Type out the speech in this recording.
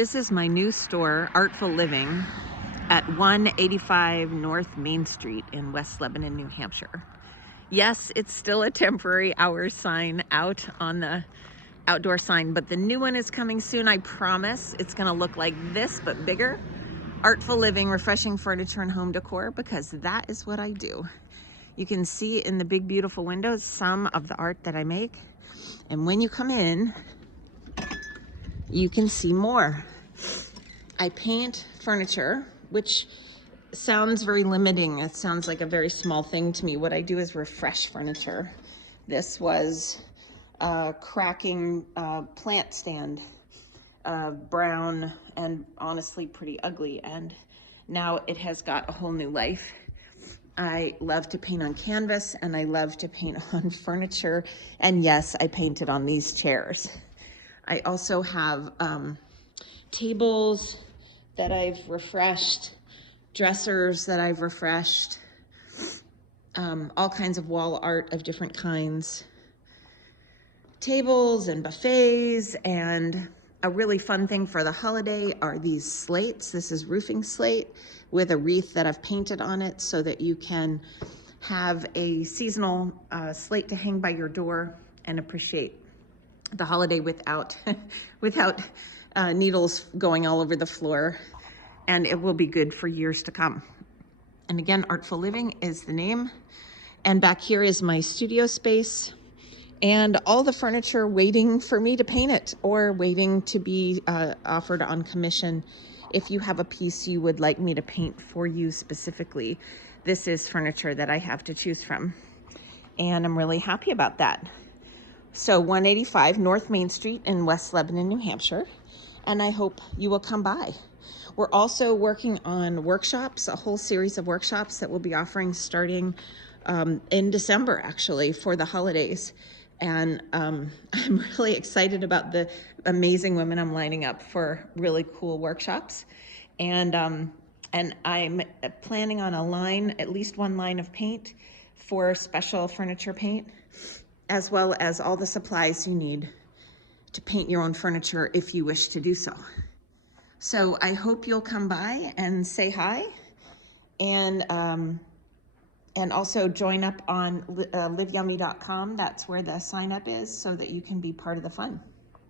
This is my new store, Artful Living, at 185 North Main Street in West Lebanon, New Hampshire. Yes, it's still a temporary hours sign out on the outdoor sign, but the new one is coming soon. I promise it's gonna look like this, but bigger. Artful Living, refreshing furniture and home decor, because that is what I do. You can see in the big, beautiful windows some of the art that I make. And when you come in, you can see more. I paint furniture, which sounds very limiting. It sounds like a very small thing to me. What I do is refresh furniture. This was a cracking plant stand, brown and honestly pretty ugly, and now it has got a whole new life. I love to paint on canvas, and I love to paint on furniture, and yes, I painted on these chairs. I also have tables that I've refreshed, dressers that I've refreshed, all kinds of wall art of different kinds, tables and buffets. And a really fun thing for the holiday are these slates. This is roofing slate with a wreath that I've painted on it so that you can have a seasonal slate to hang by your door and appreciate the holiday without needles going all over the floor, and it will be good for years to come. And again, Artful Living is the name. And back here is my studio space and all the furniture waiting for me to paint it or waiting to be offered on commission. If you have a piece you would like me to paint for you specifically, this is furniture that I have to choose from. And I'm really happy about that. So 185 North Main Street in West Lebanon, New Hampshire, and I hope you will come by. We're also working on workshops, a whole series of workshops that we'll be offering starting in December, actually, for the holidays. And I'm really excited about the amazing women I'm lining up for really cool workshops. And I'm planning on a line, at least one line of paint for special furniture paint, as well as all the supplies you need to paint your own furniture if you wish to do so. So I hope you'll come by and say hi, and also join up on liveyummy.com. That's where the sign up is, so that you can be part of the fun.